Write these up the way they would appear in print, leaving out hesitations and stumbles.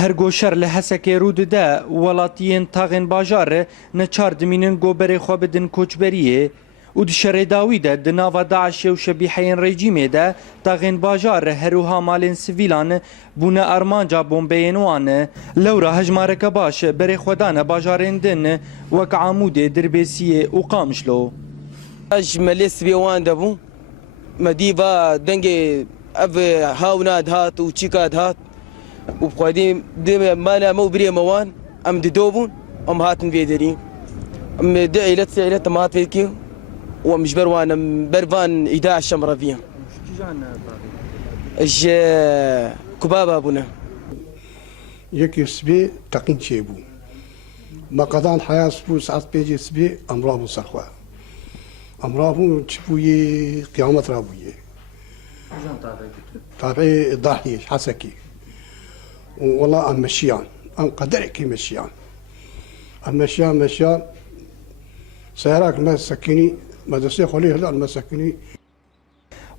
هر گوشر لحسکه رود ده ولاتین تاغن باجار نچار دمینن گوبر خواب دن کوچبریه و دشره داوی ده دناوا داعش و شبیحین رژیمه ده تاغن باجار هروها مالین سویلان بونه ارمانجا بومبینوان لورا هجمارک باش بر خودان باجارین دن وک عمود دربیسیه و قامشلو اجمل سبيوان دبو مديبا دنجي اف هاوناد هات وتشيكاد هات وبقاديم دي مانا مو بري موان ام ددوبون ام هاتن بيدري ام دعي لت ما هات فيكي ومش بروان برفان 11 مرافيا ايش كبابا ابونا يكي سبي تقين شيبو ما قضان حياة سبو ساعات بيجي سبي امرابو سخوا امرابو تشبوي قيامة رابوية طابعي ضاحية حسكي والله ام مشيان ام قدرك مشيان ام مشيان سيراك ما سكني مدرسة خليه هلا المسكني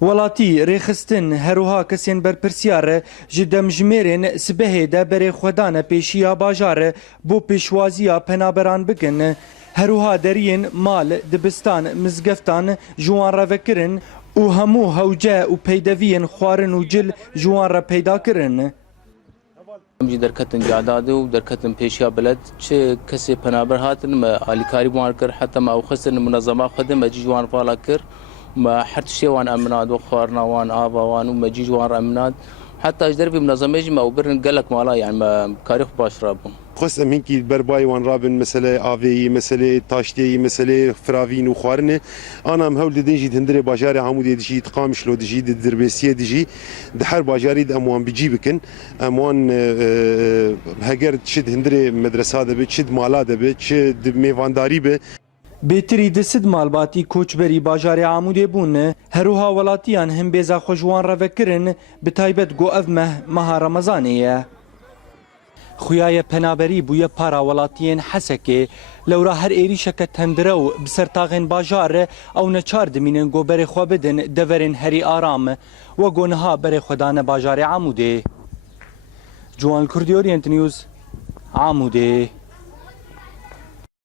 ولاتی ریخستن هروها کسین بر پرسیار جدم جمیرن سبه ده بر خودان پیشیا باجار بو پیشوازیا پنابران بکن هروها درین مال دبستان مزگفتان جوان را وکرن و همو هوجه و پیدوین خوارن و جل جوان را پیدا کرن امجی درکتن جاداده و درکتن پیشیا بلد چه کسی پنابر هاتن ما آلیکاری بوان کر حتی ما او خسن منظمه خودم اجی جوان فالا کر ما حرت شيء وان امناد وخارنا وان ابا وان ومجيج وان امناد حتى اجدر بمنظمه ما وبرن قالك مالا يعني ما كاريخ باش رابهم خص منكي برباي وان رابن مساله افي مساله تاشتي مساله فرافين وخارنه انا مهول ديجي تندري باجاري عمودي ديجي تقامش لو ديجي دربسيه ديجي دحر باجاري اموان بيجيبكن اموان هاجر تشد هندري مدرسه ده بتشد مالا ده بتشد ميوانداري به بهتری دست مالباتی کوچبری باجار عمودی بون هروها ولاتیان هم بیزا خوشوان را وکرن به تایبت گو اف ماه رمضانیه خویای پنابری بوی پارا ولاتین حسکه لورا هر ایری شکت تندرو بسرتاغن باجار او نچار دمینن گو بر خواه بدن دورن هری آرام و گونها بر خودان باجار عمودی جوان کردی اورینت نیوز عمودی